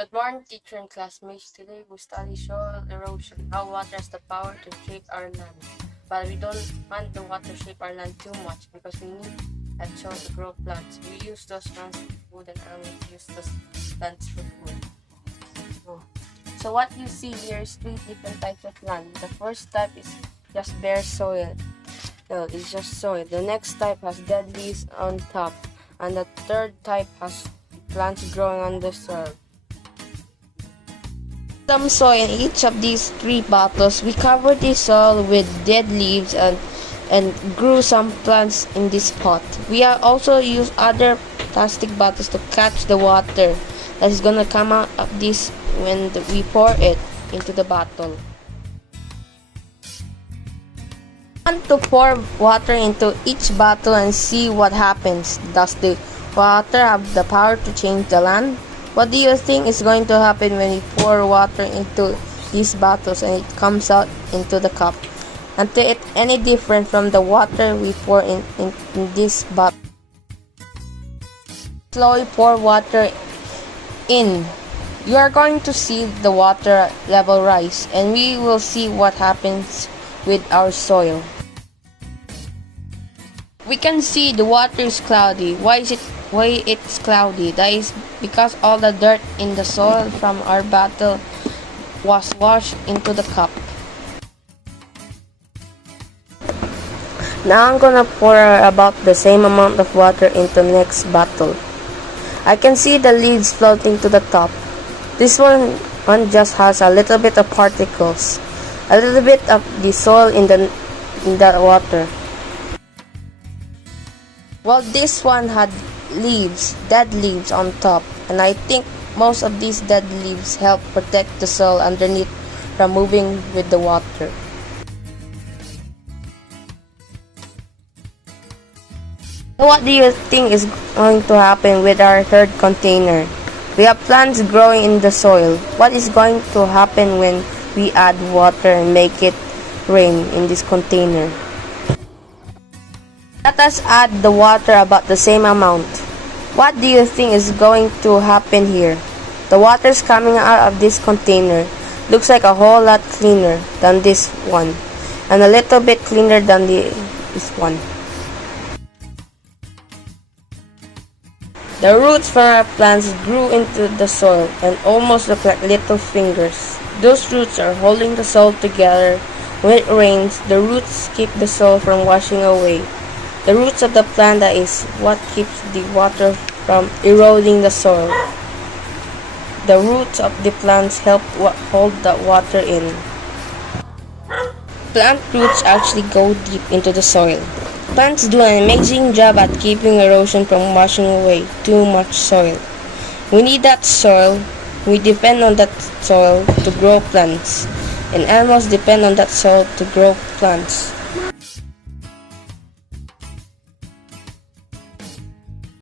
Good morning, teacher and classmates. Today we study soil erosion, how water has the power to shape our land. But we don't want the water to shape our land too much because we need that soil to grow plants. We use those plants for food and animals use those plants for food. So what you see here is three different types of land. The first type is just bare soil. It's just soil. The next type has dead leaves on top. And the third type has plants growing on the soil. Some soil in each of these three bottles. We covered the soil with dead leaves and grew some plants in this pot. We also used other plastic bottles to catch the water that is gonna come out of this when we pour it into the bottle. I want to pour water into each bottle and see what happens. Does the water have the power to change the land? What do you think is going to happen when we pour water into these bottles and it comes out into the cup? Until it's any different from the water we pour in this bottle. Slowly pour water in. You are going to see the water level rise, and we will see what happens with our soil. We can see the water is cloudy. Why it's cloudy? That is because all the dirt in the soil from our bottle was washed into the cup. Now I'm gonna pour about the same amount of water into the next bottle. I can see the leaves floating to the top. This one just has a little bit of particles, a little bit of the soil in the water. Well, this one had leaves, dead leaves on top, and I think most of these dead leaves help protect the soil underneath from moving with the water. What do you think is going to happen with our third container? We have plants growing in the soil. What is going to happen when we add water and make it rain in this container? Let us add the water about the same amount. What do you think is going to happen here? The water is coming out of this container. Looks like a whole lot cleaner than this one, and a little bit cleaner than this one. The roots from our plants grew into the soil and almost look like little fingers. Those roots are holding the soil together. When it rains, the roots keep the soil from washing away. The roots of the plant is what keeps the water from eroding the soil. The roots of the plants help hold the water in. Plant roots actually go deep into the soil. Plants do an amazing job at keeping erosion from washing away too much soil. We need that soil. We depend on that soil to grow plants, and animals depend on that soil to grow plants.